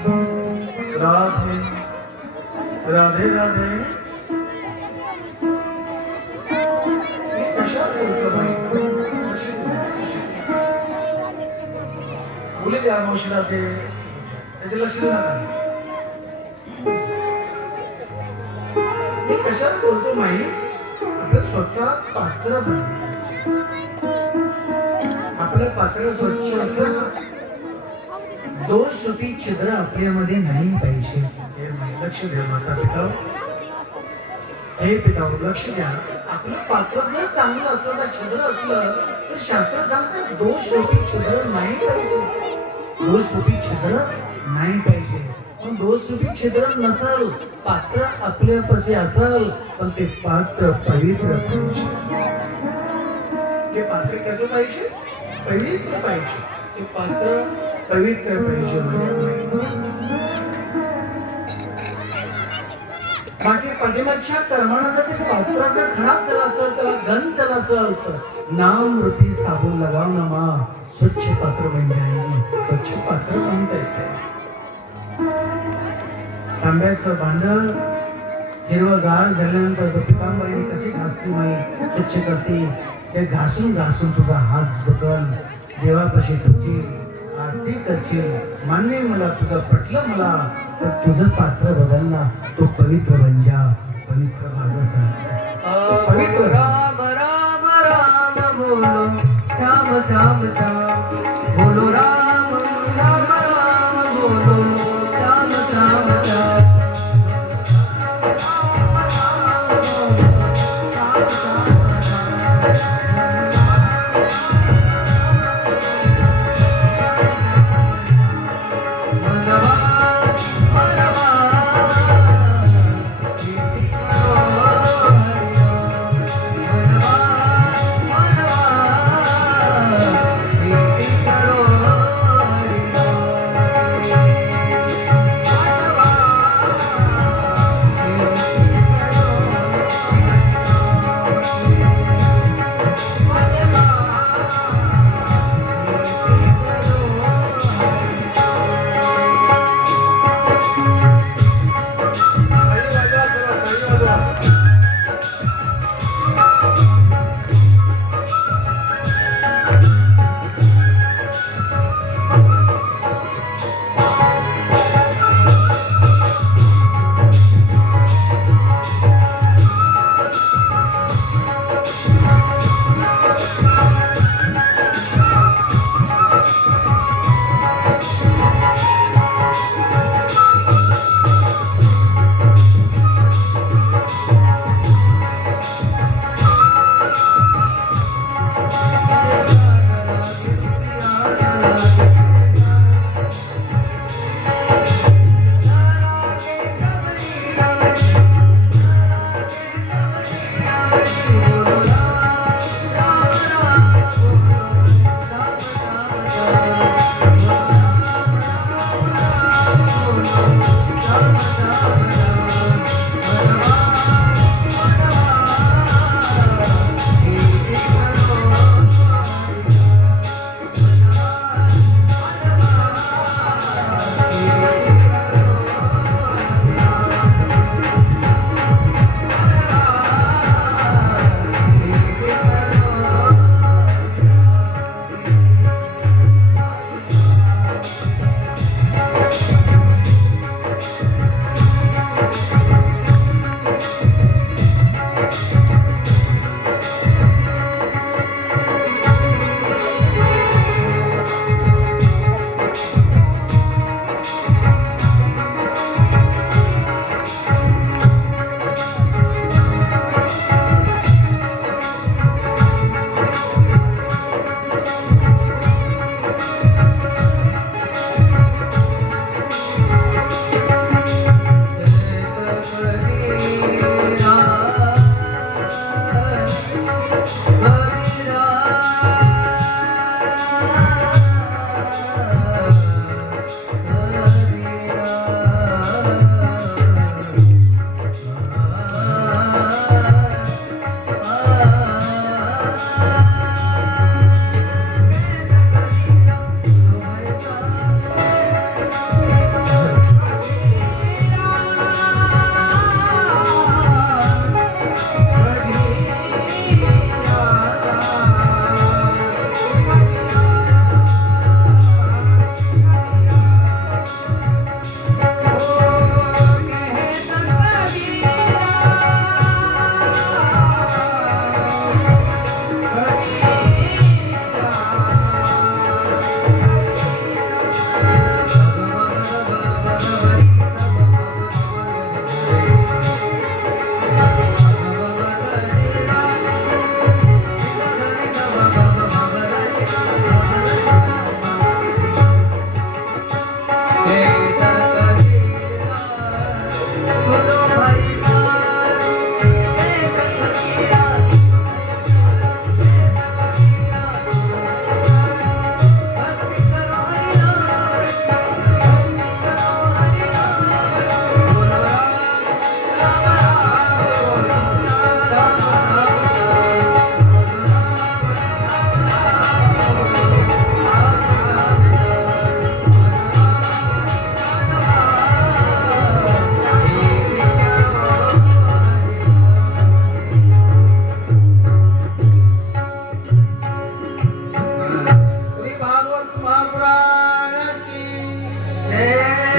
राधे राधे राधे कशा बोलतो बाई मुली द्या मावशीला ते त्याचे लक्ष देऊ नका मी कशाला बोलतो माई आपलं स्वतः पात्र बनलं आपलं पात्र स्वच्छ असलं दोष रूपी छिद्र आपल्यामध्ये नाही पाहिजे लक्ष द्या माता पिता हे पिता लक्ष द्या आपलं पात्र जर चांगलं असलं तर छिद्र असलं तर शास्त्र सांगतात दोष रूपी छिद्र नाही पाहिजे दोष रूपी छिद्र नाही पाहिजे पण दोष रूपी छिद्र नसल पात्र आपल्यापाशी असल पण ते पात्र पवित्र पाहिजे ते पात्र कसं पाहिजे पवित्र पाहिजे ते पात्र पवित्र पाहिजे बाकी पाठीमागच्या कर्मानं जर ते पात्र जर खराब झाला असेल त्याला गंध झाला असेल तर नाम रूपी साबून लगाव ना मा स्वच्छ पात्र बन जाएगी स्वच्छ पात्र बनता येते तांब्याचं भांड हिरवगार झाल्यानंतर पितांबरीने कशी घासती माई स्वच्छ करते ते घासून घासून तुझा हात बदल देवापाशी तुझी आरती करशील मान्य मला तुझं पटलं मला तर तुझं पात्र बदलना तो पवित्र बन जा पवित्र भाग पवित्र राम राम राम बोलो श्याम श्याम श्याम बोलो राम राम राम बोलो श्याम श्याम श्याम करो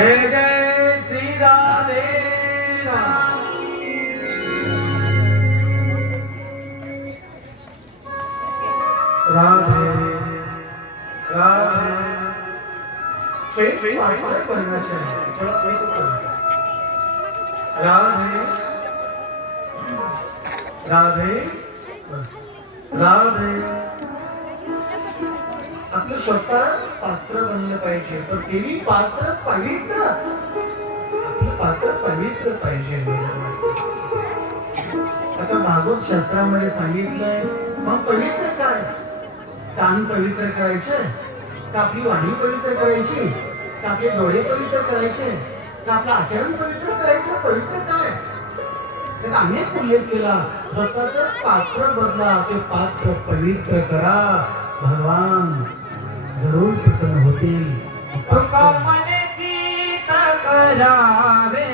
जय जय श्री राधे राधे राधे श्री करण्याचे राधे राधे राधे आपलं स्वतः पात्र बनलं पाहिजे पण तेही पात्र पवित्र आपलं पात्र पवित्र पाहिजे आता भागवत शास्त्रामध्ये सांगितलंय मग पवित्र काय कान पवित्र करायचं का आपली वाणी पवित्र करायची का आपले डोळे पवित्र करायचे का आपलं आचरण पवित्र करायचं पवित्र काय अनेक उल्लेख केला स्वतःच पात्र बदला ते पात्र पवित्र करा भगवान जरूर प्रसन्न होतील करावे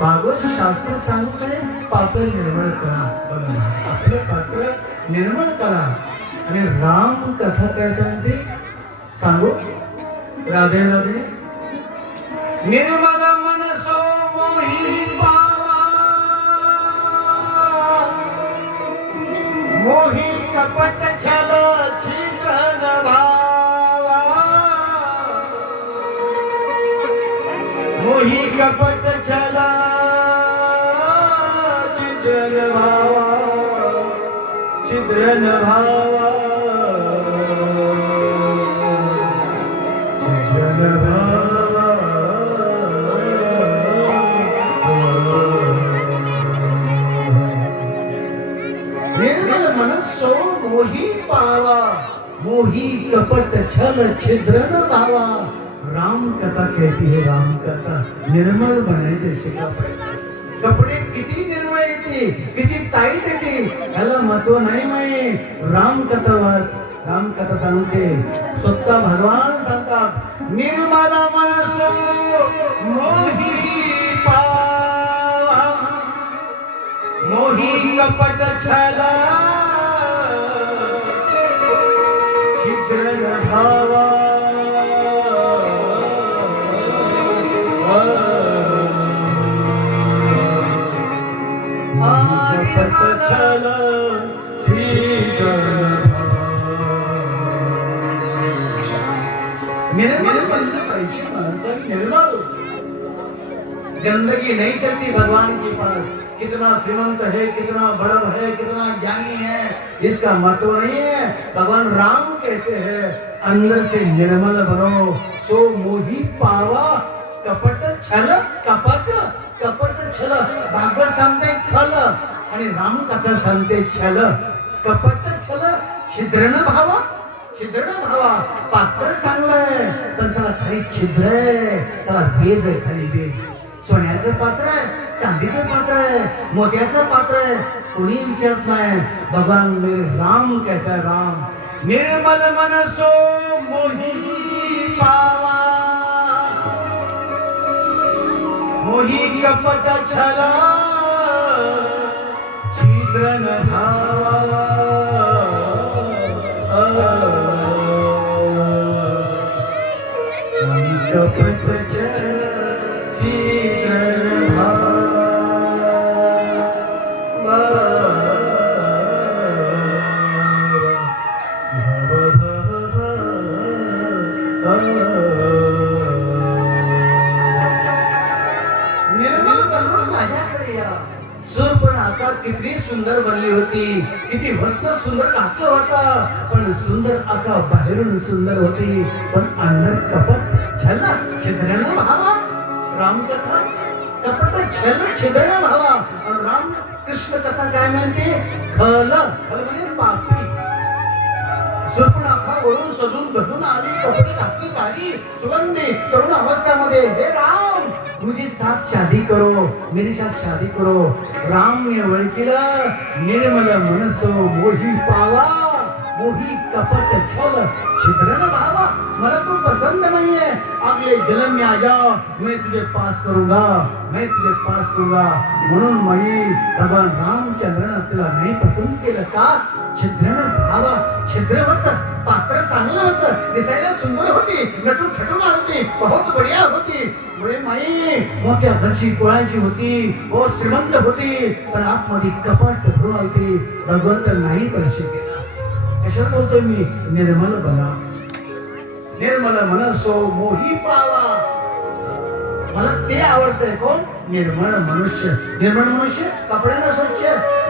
भागवत शास्त्र सांगतंय पात्र निर्मळ करा आपलं पात्र निर्मळ करा आणि राम कथा काय सांगते सांगू राधे राधे निर्मल मनसो मोही पावा मोही कपट छल छिद्रन भावा मोही कपट छल छिद्रन भावा छिद्रन भावा छिद्रन भावा निर्मल मनसो मोही पावा मोही कपट छल छिद्र न भावा. राम कथा कहती है राम कथा. निर्मळ बनायचे शिका पाहिजे. कपडे किती निर्मळ येते, किती टाईट येते, ह्याला महत्व नाही माये. राम कथा वाच. राम कथा सांगते, स्वतः भगवान सांगतात, निर्मल मनसो मोही पावा, मोही कपट छला छिद्र न भावा. कपट छल छिद्र निर्मल बनना पाहिजे. माणसाने निर्मल. गंदगी नहीं चलती भगवान के पास. कितना श्रीमंत है, कितना बड़ा है, कितना ज्ञानी है, इसका महत्व नहीं है. भगवान राम कहते हैं अंदर से निर्मल बनो. सो मोही पावा. कपट छल कपट कपट छल. भागवत सांगते खल आणि राम कथा सांगते छल. कपट छल छिद्र न भावा. छिद्र न भावा. पात्र चांगलं आहे पण त्याला खाली छिद्र आहे, त्याला भेज आहे, खाली भेज. सोन्याचं पात्र आहे, चांदीचं पात्र आहे, मोत्याचं पात्र आहे, कोणी विचारत नाही. भगवान मेरे राम कहता है राम. निर्मल मनसो मोही पावा, मोही कपट छला छिद्र न भावा. कपट छल छिद्र न भावा. निर्मल बनून माझ्याकडे या. शूर्पणखा किती सुंदर बनली होती, किती मस्त सुंदर घातलं होता, पण सुंदर आका बाहेरून सुंदर होती, पण अंदर कपट छल छिद्र न भावा. रामकथा कपट छल छिद्र न भावा. राम कृष्ण कथा काय म्हणते? खल खल म्हणजे पापी. शूर्पणखा वरून सजून धरून आली, कपडे घातली, साडी सुगंधी तरुण अवस्थामध्ये. हे राम मुझे साथ शादी करो, मेरे साथ शादी करो. राम ने ओळखीला निर्मल मनसो मोही पावा, मोही कपट छल छिद्र न भावा. मला तू पसंद नहीं है, अगले जन्म में आ जाओ, मैं तुझे पास करूंगा, मैं तुझे पास करूंगा. म्हणून माई भगवान रामचंद्रन तुला नाही पसंत केलं का? छिद्र न भावा. छिद्र होतं, पात्र चांगलं होतं, दिसायला सुंदर होती, नटून थटून होती, बहुत बढिया होती. मुळे माई मोठ्या घरची कुळाची होती, बहुत श्रीमंत होती, पण आतमध्ये कपट भरून होती. भगवंत नाही स्पर्श केला. कशाला बोलतोय मी? निर्मल बना. निर्मल मनसो मोही पावा. मला ते आवडतंय. कोण? निर्मळ मनुष्य. निर्मळ मनुष्य कपड्यांना स्वच्छ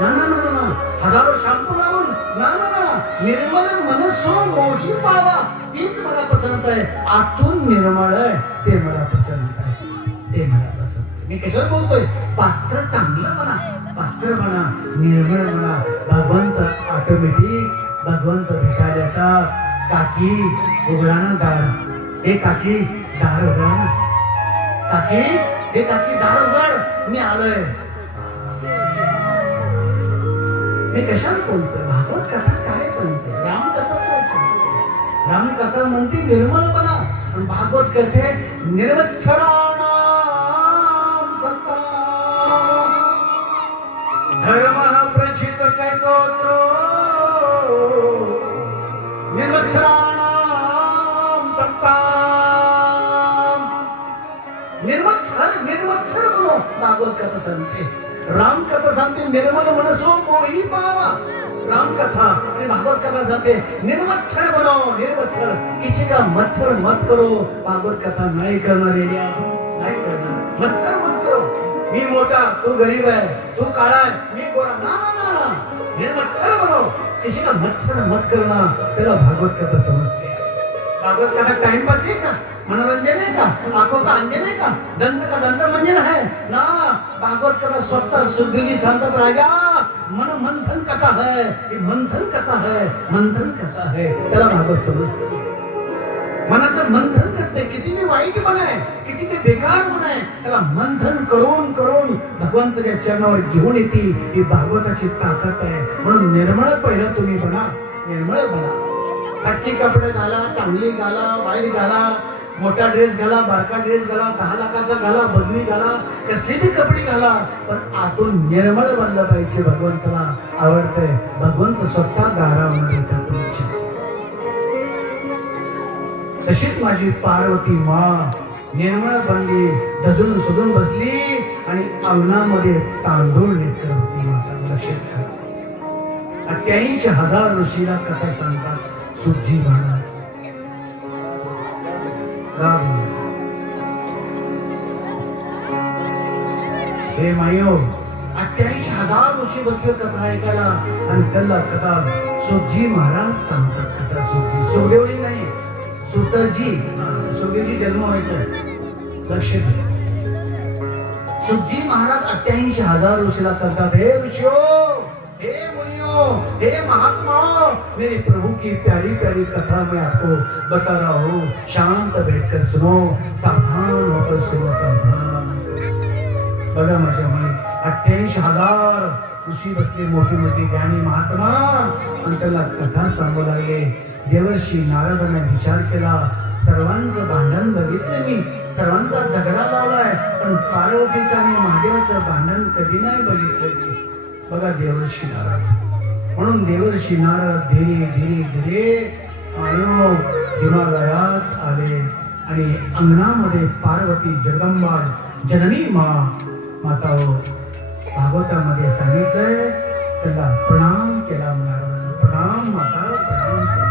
ना ना ना ना, हजारो शॅम्पू लावून ना ना ना. निर्मल मनसो मोही पावा, तीच मला पसंत आहे. आतून निर्मळ आहे ते मला पसंत आहे, ते मला पसंत आहे. मी कशाला बोलतोय? पात्र चांगलं बना, पात्र बना, निर्मळ बना. भगवंत ऑटोमॅटिक भगवंत भेटायला येतात. काकी उघडा ना दार. हे काकी दार उघडा ना. काकी हे काकी दार उघड, मी आलोय. मी कशाला बोलतोय? भागवत कथा काय सांगते? राम कथा काय सांगते? राम कथा म्हणते निर्मलपणा, आणि भागवत कथे निर्मच्छराणाम संसार धर्म प्रचित कैतोत्रो. निर्मच्छराणाम संसार. निर्मत्सर निर्मत्सर बनो. भागवत कथा सांगते, राम कथा सांगते निर्मल मनसो मोही पावा. राम कथा आणि भागवत कथा सांगते निर्मत्सर बनो, निर्मत्सर. किसी का मत्सर मत करो. भागवत कथा नाही करणार, रेडिया नाही करणार. मत्सर मत करो. मी मोठा, तू गरीब आहे, तू काळा आहे, मी गोरा. ना ना ना, निर्मत्सर बनो. किसी का मत्सर मत करना. त्याला भागवत कथा समजते. भागवत कथा टाइमपास है का? मनोरंजन है का? आंखों का अंजन है का? दंत का दंत मंजन है ना. भागवत कथा स्वतः सुधीरी सांगतात, राजा मन मंथन कथा है, मंथन कथा है, मंथन कथा है. त्याला भागवत समजते. मनाचं मंथन करते. किती ते वाईट पण आहे, किती ते बेकार पण आहे, त्याला मंथन करून करून भगवंताच्या चरणावर घेऊन येते. ही भागवताची ताकद आहे. म्हणून निर्मळ पहिलं तुम्ही बना, निर्मळ बना. फाटकी कपडे घाला, चांगली घाला, वाईट घाला, मोठा ड्रेस घाला, बारका ड्रेस घाला, 10 लाखाचा घाला, बदली घाला, कसली ती कपडे घाला, पण आतून निर्मळ बनलं पाहिजे. भगवंताला आवडतंय. भगवंत स्वतः दारामध्ये येतात. तशीच माझी पार्वती माँ निर्मळ बनली, धजून सुजून बसली आणि अंगणामध्ये तांदूळ नेत होती. माता लक्षात ठेवा. 88,000 ऋषीला कथा सांगतात सुजी महाराज. हे मायो 88,000 ऋषी बसले कथा ऐकायला आणि त्याला कथा सुजी महाराज सांगतात. कथा सुजी, सुखदेवजी नाही, सुतजी. सुखदेवजी जन्म व्हायचा. लक्ष द्या. सुजी महाराज 88,000 ऋषीला करतात. हे ऋषियो, हे मुनियो, हे महात्मा, मेरे प्रभु की प्यारी प्यारी कथा में आपको बता रहा हूँ. शांत बैठकर सुनो, सावधान होकर सुनो, सावधान. बघा माझ्या मुली 88,000 ऋषी बसले, मोठी मोठी ज्ञानी महात्मा, आणि त्याला कथा सांगू लागले. देवर्षी नारदाने विचार केला, सर्वांचं भांडण बघितलं मी, सर्वांचा झगडा लावलाय, पण पार्वतीचं आणि महादेवाचं भांडण कधी नाही बघितलं. बघा देवर्षी नारद. म्हणून देवर्षी नारद धीरे धीरे धीरे हिमालयात आले आणि अंगणामध्ये पार्वती जगदंबा जननी माता भागवतामध्ये सांगितलंय, त्याला प्रणाम केला. प्रणाम माता, प्रणाम केला.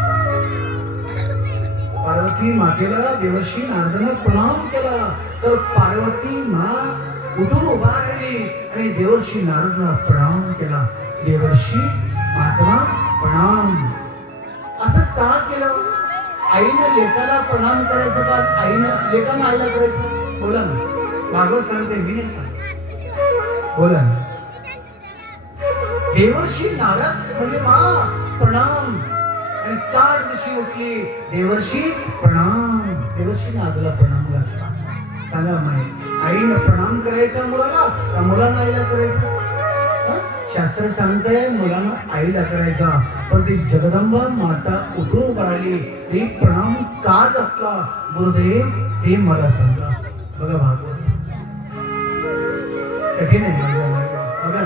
पार्वती मातेला देवर्षी नारदाने प्रणाम केला. तर पार्वती उठून उभा राहिली आणि देवर्षी नारदाला प्रणाम केला. देवर्षी महात्मा प्रणाम. असं का केलं? आईने लेकाला प्रणाम करायचं का आईनं लेकानं आईला करायचं? बोला ना. भागवत सांगते, मी नाही सांगते. बोला ना. देवर्षी नारद म्हणजे प्रणाम. आणि तार दिवशी उठली, देवर्षी प्रणाम. देवर्षी नारदाला प्रणाम करता. सांगा माहिती, आईनं प्रणाम करायचा मुलाला का मुलांना आईला करायचा? शास्त्र सांगतंय मुलांना आईला करायचा. पण ती जगदंबा माता उठून राहिली, ती प्रणाम का घातला गुरुदेव ते मला सांगा. बघा भागवत कठीण आहे. बघा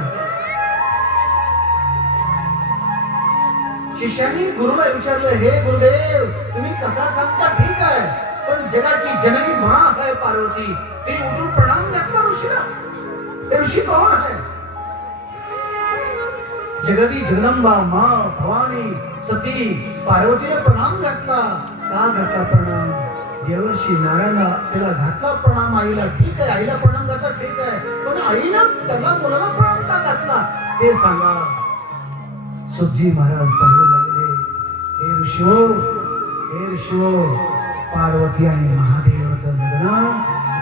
शिष्याने गुरुला विचारलं, हे गुरुदेव तुम्ही कथा सांगता ठीक आहे, पण जगाची जननी माँ आहे पार्वती, ती उठून प्रणाम घातला ऋषीला. ते ऋषी कोण आहे? जगती जगदंबा माँ भवानी सती पार्वतीला प्रणाम घातला. का घातला प्रणाम? देवर्षी नारायणला तिला घातला प्रणाम. आईला ठीक आहे, आईला प्रणाम घातला ठीक आहे, पण आईनं त्याला मुलाला प्रणाम का घातला ते सांगा. सुजी महाराज सांगू लागले, हे ऋषो, पार्वती आणि महादेवाचं लग्न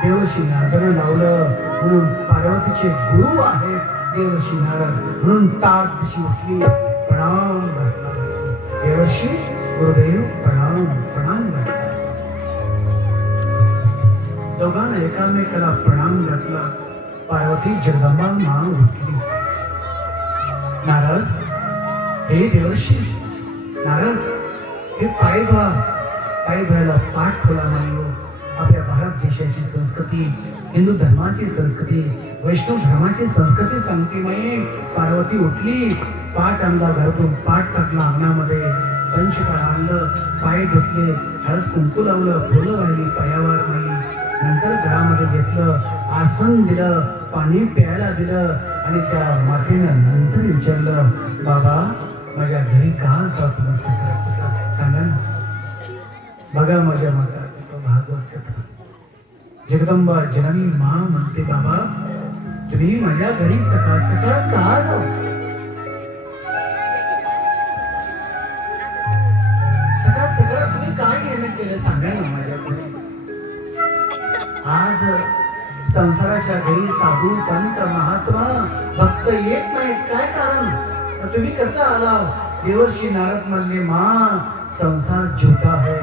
देवर्षी नारदाने लावलं, म्हणून पार्वतीचे गुरु आहेत देवर्षी नारद. म्हणून ताक दिशी उठली, प्रणाम घातला. देवर्षी गुरुदेव प्रणाम घातला. दोघांना एकामेकाला प्रणाम घातला. पार्वती जगदंबा माँ उठली. नारद, हे देवर्षी नारद, हे पाय धुवायला पाठ खोला नाही. आपल्या भारत देशाची संस्कृती, हिंदू धर्माची संस्कृती, वैष्णव धर्माची संस्कृती सांगते. माई पार्वती उठली, पाठ आणला घरातून, पाठ टाकला अंगणामध्ये, पंचफळ आणलं, पाय धुतले, हळद कुंकू लावलं, फुलं वाहिली पायावर. माई नंतर घरामध्ये घेतलं, आसन दिलं, पाणी प्यायला दिलं आणि त्या मातेनं नंतर विचारलं, बाबा माझ्या घरी का जात नसतं सांगा ना. बघा माझ्या माता भागवत कथा. जगदंबा जननी माँ म्हणते, बाबा तुम्ही माझ्या घरी सकाळ सकाळ का जाऊ? सकाळ सकाळ तुम्ही काय घेणं केलं सांगा ना माझ्या घरी. आज संसाराच्या घरी साधू संत महात्मा भक्त येत नाहीत, काय कारण? तुम्ही कसं आला? देवर्षी नारद म्हणले, माँ संसार झूठा है,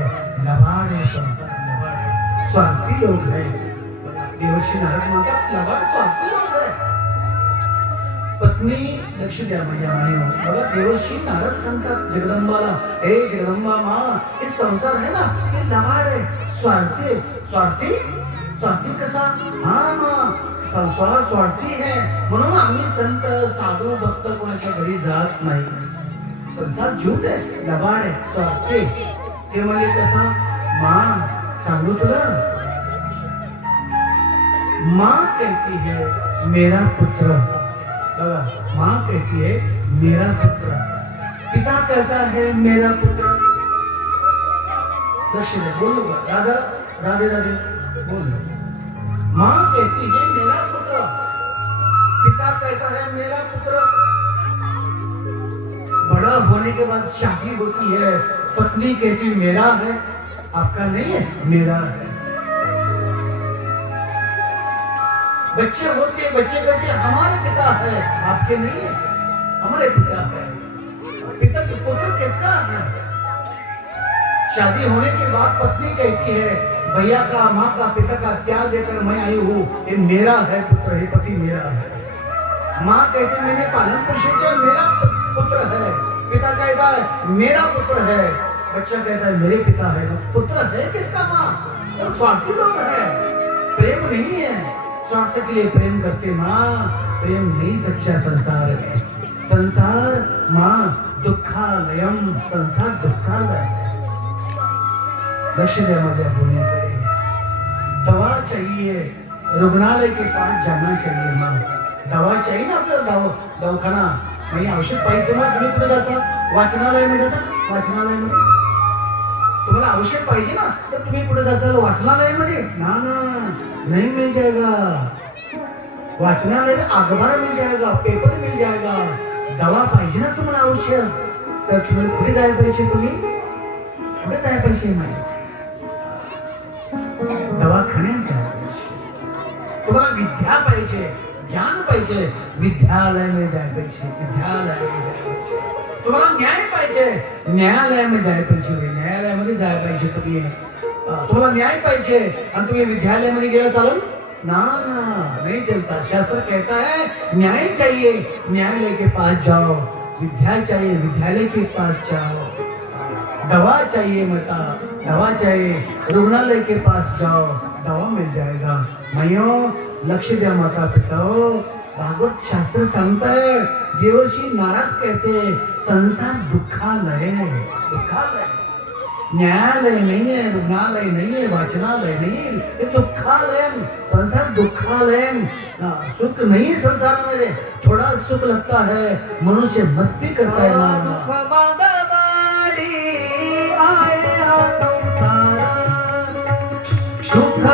लबाड है संसार, लबाड है, स्वार्थी लोग है। देवर्षी नारद म्हणतात लबाड स्वार्थी लोग है। पत्नी लक्ष द्या माझ्या मानेवर, बघा देवर्षी नारद सांगतात जगदंबाला, हे जगदंबा माँ, हे संसार है ना, हे लबाड है, स्वार्थी, स्वार्थी स्वार्थी कसा? हाँ माँ, संसार स्वार्थी है, म्हणून आम्ही संत साधू भक्त कोणाच्या घरी जात नाही। संसार झूठ है, लबाड है, स्वार्थी। ते म्हणजे कसा? माँ सांगू तुला, माँ कहती है मेरा पुत्र, माँ कहती है मेरा पुत्र, पिता कहता है मेरा पुत्र। दक्षिण बोलो राधा, राधे राधे बोलो। माँ कहती है मेरा पुत्र, पिता कहता है मेरा पुत्र। बड़ा होने के बाद शादी होती है, पत्नी कहती मेरा है, आपका नहीं है, मेरा है। बच्चे होते, बच्चे कहते हमारे पिता है, आपके नहीं है, हमारे पिता है। पिता की पुत्र किसका है? शादी होने के बाद पत्नी कहती है भैया का, माँ का, पिता का त्याग देकर मैं आई हूँ, ये मेरा है पुत्र, है पति मेरा है। माँ कहती मैंने पालन पोषण किया, मेरा पुत्र है। पिता कहता है मेरा पुत्र है, बच्चा कहता है मेरे पिता है। पुत्र है किसका? माँ। सब स्वार्थी लोग है, प्रेम नहीं है, स्वार्थ के लिए प्रेम करते। माँ प्रेम नहीं सच्चा संसार है, संसार माँ दुखालयम, संसार दुखालय। लक्ष्य दे मजा बोलने के लिए, दवा चाहिए, रुग्णालय के पास जाना चाहिए। माँ दवा चाहिए ना, आपल्याला दवाखाना नहीं, औषध पाहिजे तुम्हाला, तुम्ही कुठे जाता? वाचनालय मध्ये जाता, वाचनालय मध्ये तुम्हाला औषध पाहिजे ना, तर तुम्ही कुठे जाता? वाचनालय मध्ये ना, नहीं मिल जाएगा। वाचनालय में अखबार मिल जाएगा, पेपर मिल जाएगा। दवा पाहिजे ना तुम्हाला, औषध, तर तुम्ही कुठे जायला पाहिजे? तुम्ही कुठे जायला पाहिजे? माहिती दवाखान्यात जायला पाहिजे। तुम्हाला विद्या पाहिजे, ज्ञान पाहिजे, विद्यालय में जायला पाहिजे, विद्यालय में जायला पाहिजे। तुम्हाला न्याय पाहिजे, न्यायालय में जायला पाहिजे, न्यायालयामध्ये जायला पाहिजे। तुम्हाला न्याय पाहिजे आणि तुम्ही विद्यालय मध्ये गेला चालेल ना? नहीं चलता। शास्त्र कहता है न्याय चाहिए, न्यायालय के पास जाओ, विद्या चाहिए, विद्यालय के पास जाओ। दवा चाहिए माता, दवा चाहिए, रुग्णालय के पास जाओ, दवा मिल जाएगा। मैयो लक्ष द्या माता पिताओ, भागवत शास्त्र सांगताय, देवर्षी नारद कहते संसार दुखालय है, दुखालय। न्यायालय नहीं है, रुग्णालय नहीं है, वाचनालय नहीं है, ये दुखालय, संसार दुखालय। सुख नहीं संसार में, थोड़ा सुख लगता है, मनुष्य मस्ती करता है ना। दुख आए संसार, सुख